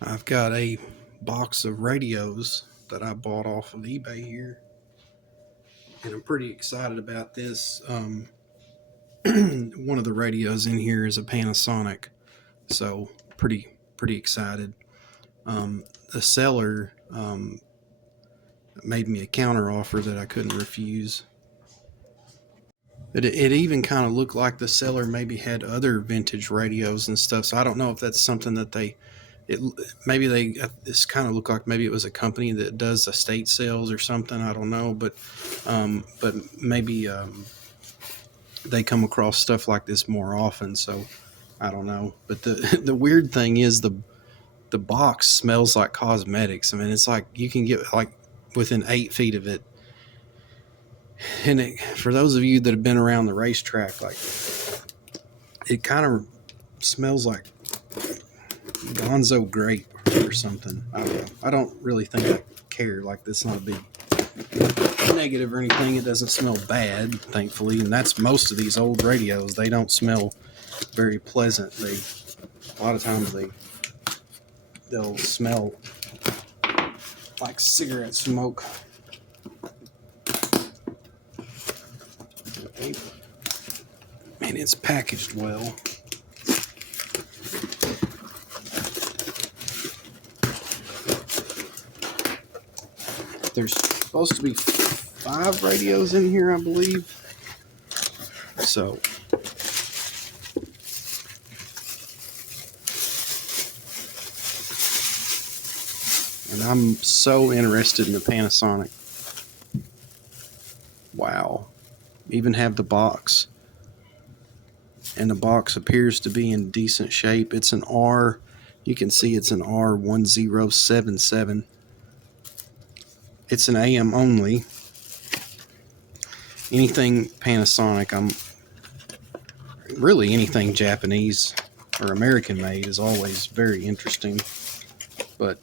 I've got a box of radios that I bought off of eBay here, and I'm pretty excited about this. One of the radios in here is a Panasonic, so pretty excited. The seller made me a counter offer that I couldn't refuse. It even kind of looked like the seller maybe had other vintage radios and stuff. So I don't know if that's something that this kind of looked like maybe it was a company that does estate sales or something. I don't know, but maybe they come across stuff like this more often. So I don't know. But the the weird thing is the box smells like cosmetics. I mean, it's like you can get like within 8 feet of it. And for those of you that have been around the racetrack, like it kind of smells like Gonzo grape or something. I don't know. I don't really think I care. Like, that's not a big negative or anything. It doesn't smell bad, thankfully. And that's most of these old radios. They don't smell very pleasant. A lot of times they'll smell like cigarette smoke. And it's packaged well. There's supposed to be 5 radios in here, I believe. So and I'm so interested in the Panasonic. Wow. Even have the box. And the box appears to be in decent shape. It's an R. You can see it's an R1077. It's an AM only. Anything Panasonic, really anything Japanese or American made is always very interesting. But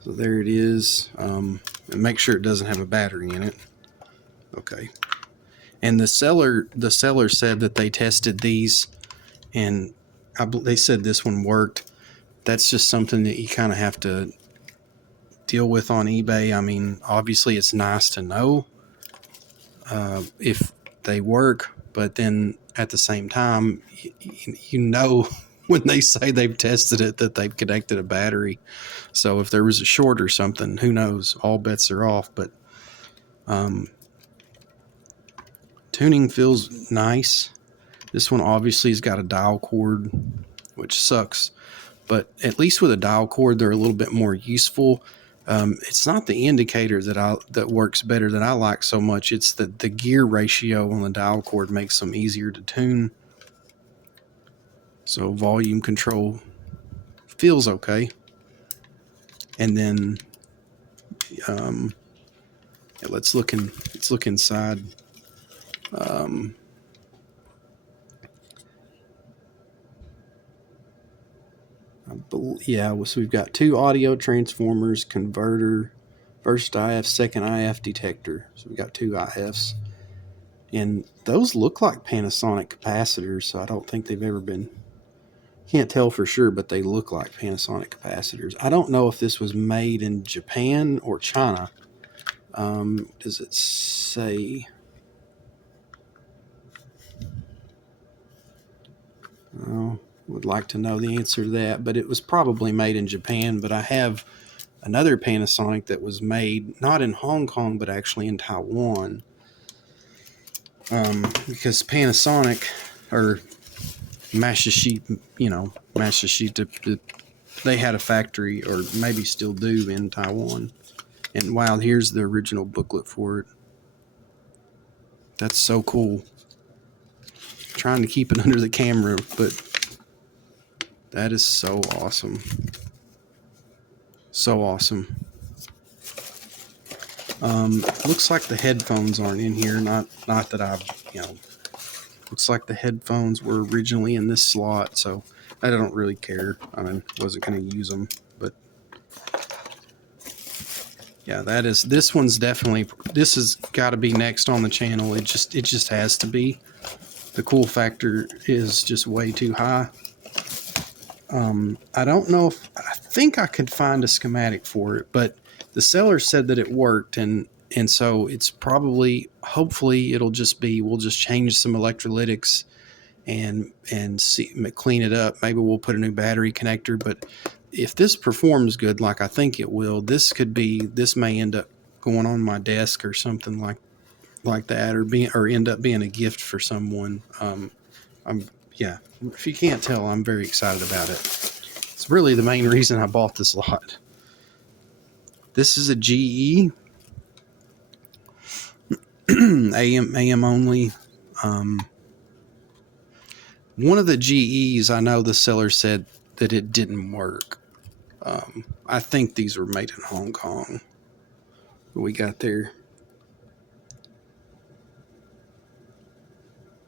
so there it is. And make sure it doesn't have a battery in it. Okay. And the seller said that they tested these, and they said this one worked. That's just something that you kind of have to deal with on eBay. I mean, obviously it's nice to know if they work, but then at the same time, you know when they say they've tested it that they've connected a battery. So if there was a short or something, who knows? All bets are off. But tuning feels nice. This one obviously has got a dial cord, which sucks. But at least with a dial cord, they're a little bit more useful. It's not the indicator that works better that I like so much. It's the gear ratio on the dial cord makes them easier to tune. So volume control feels okay. And then let's look inside. So we've got 2 audio transformers, converter, first IF, second IF detector. So we've got 2 IFs. And those look like Panasonic capacitors, so I don't think they've ever been, can't tell for sure, but they look like Panasonic capacitors. I don't know if this was made in Japan or China. Does it say? Oh, would like to know the answer to that, but it was probably made in Japan. But I have another Panasonic that was made not in Hong Kong, but actually in Taiwan. Because Panasonic or Masashita, they had a factory, or maybe still do, in Taiwan. And wow, here's the original booklet for it. That's so cool. Trying to keep it under the camera, but that is so awesome. So awesome. Looks like the headphones aren't in here. Not that I've, looks like the headphones were originally in this slot, so I don't really care. I wasn't going to use them, but Yeah, this one's definitely, this has got to be next on the channel. It just has to be. The cool factor is just way too high. I don't know if, I think I could find a schematic for it, but the seller said that it worked, and so it's probably, hopefully it'll just be, we'll just change some electrolytics and see, clean it up. Maybe we'll put a new battery connector, but if this performs good like I think it will, this may end up going on my desk or something like that, or end up being a gift for someone. Yeah, if you can't tell, I'm very excited about it. It's really the main reason I bought this lot. This is a GE AM only. One of the GEs, I know the seller said that it didn't work. I think these were made in Hong Kong. What we got there?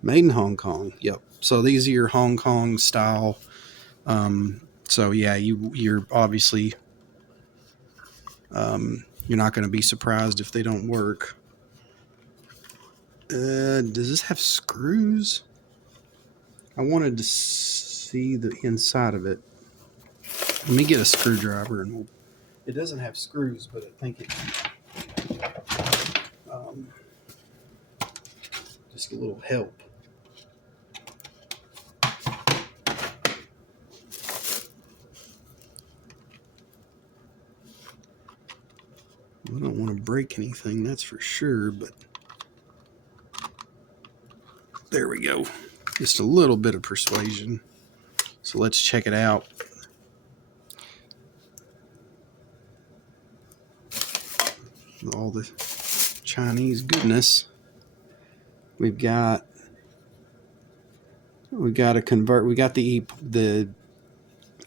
Made in Hong Kong. Yep. So these are your Hong Kong style. So yeah, you're obviously, you're not going to be surprised if they don't work. Does this have screws? I wanted to see the inside of it. Let me get a screwdriver, and it doesn't have screws, but I think it, just a little help. I don't want to break anything, that's for sure, but there we go. Just a little bit of persuasion. So let's check it out. All the Chinese goodness. We've got a convert. We got the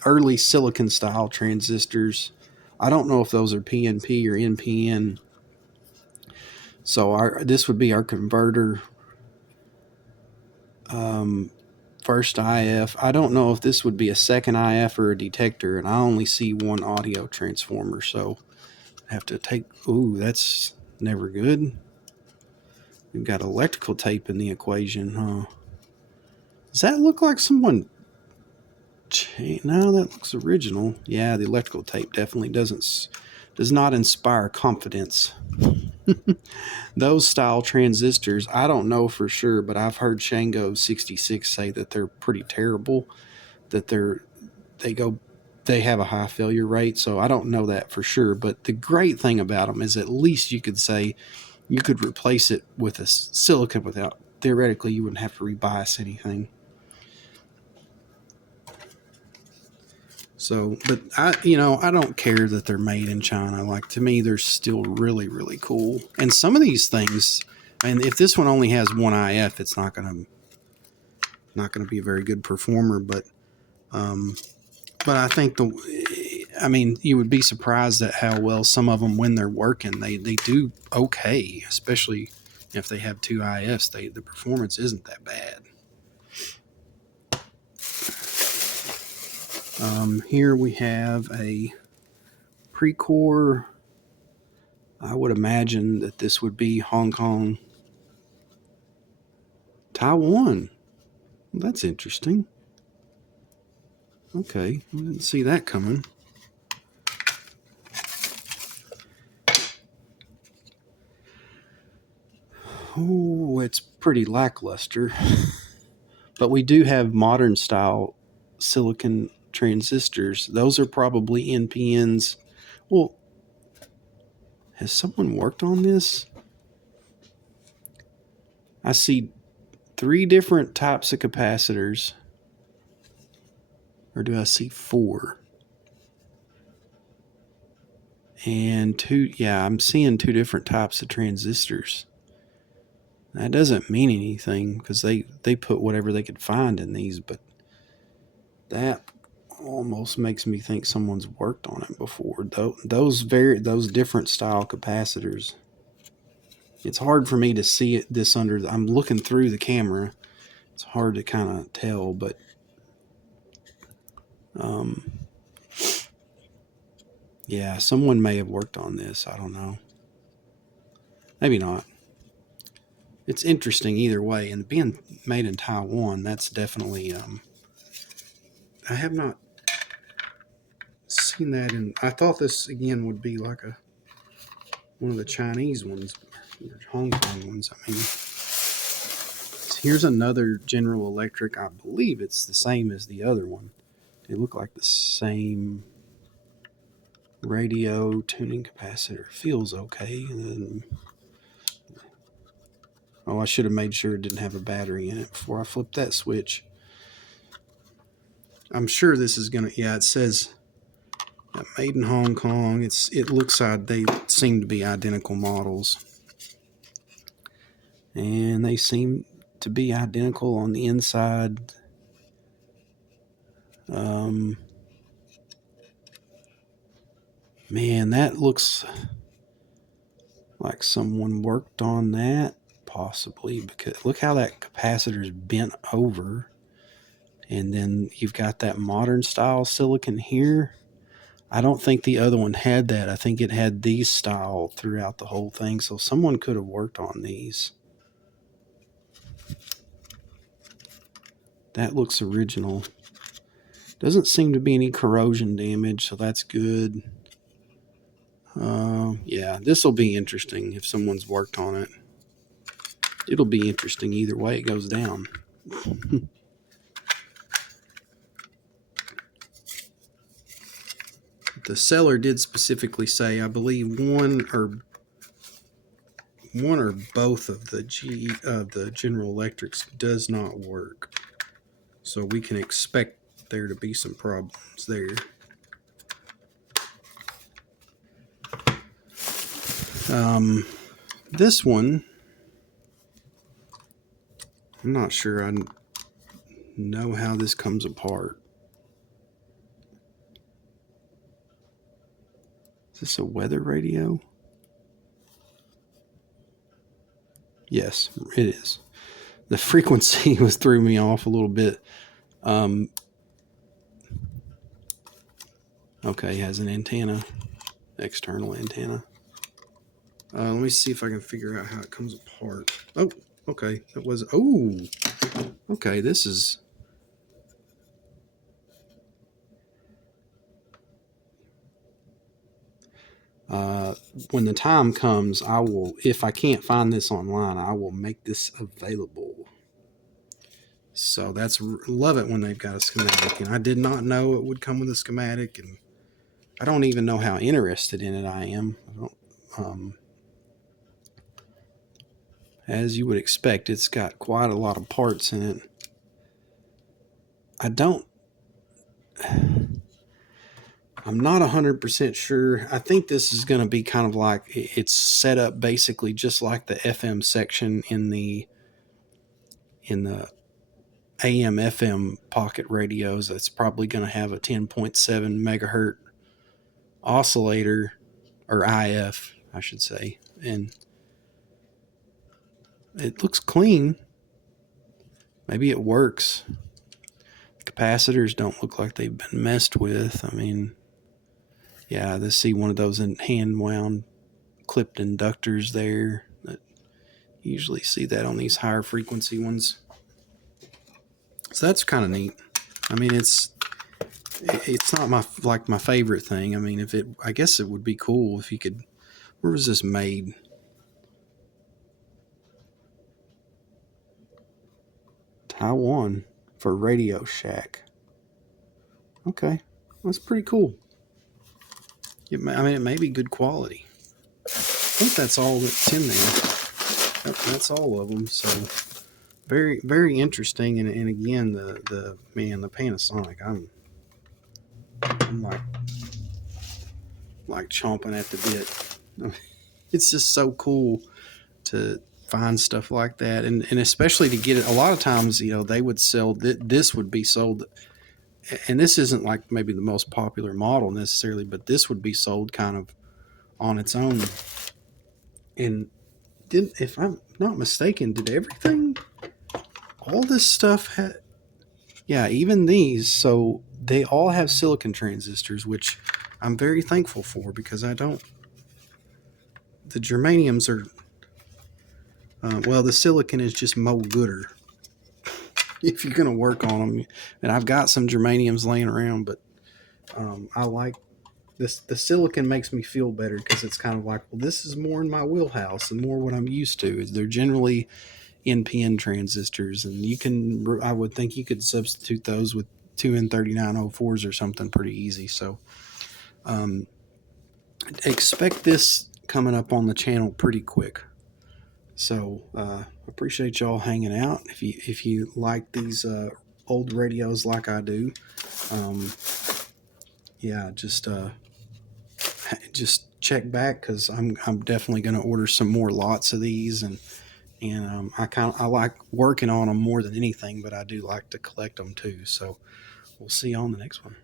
early silicon style transistors. I don't know if those are PNP or NPN. So this would be our converter. First IF. I don't know if this would be a second IF or a detector, and I only see one audio transformer, so I have to take. Ooh, that's never good. We've got electrical tape in the equation, huh? Does that look like someone? No, that looks original. Yeah, the electrical tape definitely does not inspire confidence. Those style transistors, I don't know for sure, but I've heard Shango 66 say that they're pretty terrible, that they have a high failure rate, so I don't know that for sure. But the great thing about them is at least you could say you could replace it with a silicon without, theoretically, you wouldn't have to rebias anything. So, but I don't care that they're made in China. Like, to me, they're still really, really cool. And some of these things, and if this one only has one IF, it's not gonna be a very good performer. But I think you would be surprised at how well some of them, when they're working, they do okay. Especially if they have two IFs, the performance isn't that bad. Here we have a Precore. I would imagine that this would be Hong Kong, Taiwan. Well, that's interesting. Okay, I didn't see that coming. Oh, it's pretty lackluster. But we do have modern style silicon transistors. Those are probably NPNs. Well, has someone worked on this? I see 3 different types of capacitors. Or do I see 4? And 2, yeah, I'm seeing 2 different types of transistors. That doesn't mean anything because they put whatever they could find in these, but that almost makes me think someone's worked on it before. Those different style capacitors. It's hard for me to see this under. I'm looking through the camera. It's hard to kind of tell, but Yeah, someone may have worked on this. I don't know. Maybe not. It's interesting either way. And being made in Taiwan, that's definitely... I have not seen that in... I thought this, again, would be like one of the Chinese ones, or Hong Kong ones, I mean. So here's another General Electric. I believe it's the same as the other one. They look like the same. Radio tuning capacitor feels okay. And then, I should have made sure it didn't have a battery in it before I flipped that switch. I'm sure this is gonna... Yeah, it says made in Hong Kong. It looks like they seem to be identical models, and they seem to be identical on the inside. Man, that looks like someone worked on that, possibly, because look how that capacitor's bent over, and then you've got that modern style silicon here. I don't think the other one had that. I think it had these style throughout the whole thing, so someone could have worked on these. That looks original. Doesn't seem to be any corrosion damage, so that's good. Yeah, this will be interesting if someone's worked on it. It'll be interesting either way it goes down. The seller did specifically say, I believe one or both of the General Electrics does not work. So we can expect there to be some problems there. This one, I'm not sure I know how this comes apart. Is this a weather radio? Yes, it is. The frequency threw me off a little bit. Okay, it has an antenna, external antenna. Let me see if I can figure out how it comes apart. Oh, okay. That was... Oh, okay. This is... when the time comes, I will... If I can't find this online, I will make this available. So that's... Love it when they've got a schematic. And I did not know it would come with a schematic. And I don't even know how interested in it I am. I don't... as you would expect, it's got quite a lot of parts in it. I'm not 100% sure. I think this is going to be kind of like, it's set up basically just like the FM section in the AM FM pocket radios. That's probably going to have a 10.7 megahertz oscillator, or IF, I should say. And it looks clean. Maybe it works. The capacitors don't look like they've been messed with. I mean, yeah, let's see one of those hand wound clipped inductors there. That you usually see that on these higher frequency ones. So that's kind of neat. I mean, it's not my favorite thing. I mean, I guess it would be cool if you could. Where was this made? Taiwan for Radio Shack. Okay, that's pretty cool. It may be good quality. I think that's all that's in there. Yep, that's all of them. So very, very interesting. And again, the Panasonic. I'm like chomping at the bit. It's just so cool to find stuff like that, and especially to get it. A lot of times, they would sell this would be sold, and this isn't like maybe the most popular model necessarily, but this would be sold kind of on its own. And if I'm not mistaken, did everything, all this stuff had, yeah, even these, so they all have silicon transistors, which I'm very thankful for, because I don't. The germaniums are. Well, the silicon is just mo gooder if you're gonna work on them. And I've got some germaniums laying around, but I like this. The silicon makes me feel better, because it's kind of like, well, this is more in my wheelhouse and more what I'm used to. They're generally NPN transistors, and I would think you could substitute those with 2N3904s or something pretty easy. So expect this coming up on the channel pretty quick. So appreciate y'all hanging out. If you like these old radios like I do, yeah, just check back, because I'm definitely going to order some more lots of these, and I like working on them more than anything, but I do like to collect them too. So we'll see you on the next one.